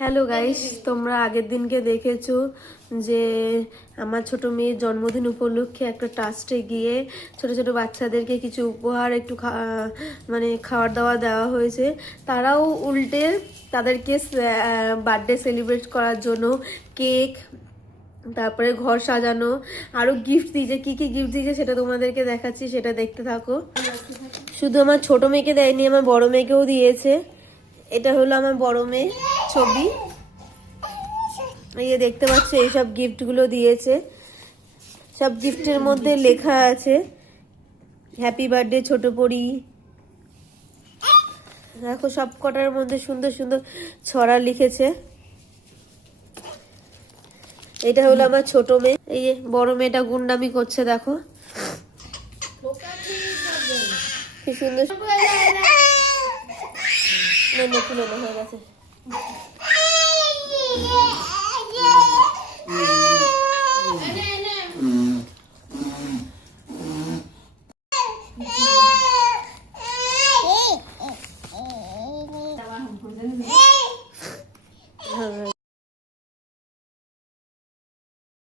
Hello guys, তোমরা আগের দিনকে দেখেছো যে আমার ছোট মেয়ের জন্মদিন উপলক্ষে একটা ট্রাস্টে গিয়ে ছোট ছোট বাচ্চাদেরকে কিছু উপহার একটু মানে খাবার দাবার দেওয়া হয়েছে। তারাও উল্টে তাদেরকে বার্থডে সেলিব্রেট করার জন্য কেক, তারপরে ঘর সাজানো, আরো গিফট দিয়েছে। কি কি গিফট দিয়েছে সেটা তোমাদেরকে দেখাচ্ছি, সেটা দেখতে থাকো। শুধু আমার ছোট মেয়েকে দেয়নি, আমার বড় মেয়েকেও দিয়েছে। এটা হলো আমার বড় মেয়ে ছবি, এই যে দেখতে পাচ্ছ এইসব গিফটগুলো দিয়েছে। সব গিফটের মধ্যে লেখা আছে হ্যাপি বার্থডে ছোট পরি। দেখো সব কটার মধ্যে সুন্দর সুন্দর ছড়া লিখেছে। এটা হলো আমার ছোট মেয়ে, এই যে বড় মেয়েটা গুন্ডামি করছে, দেখো কি সুন্দর। হয়ে গেছে।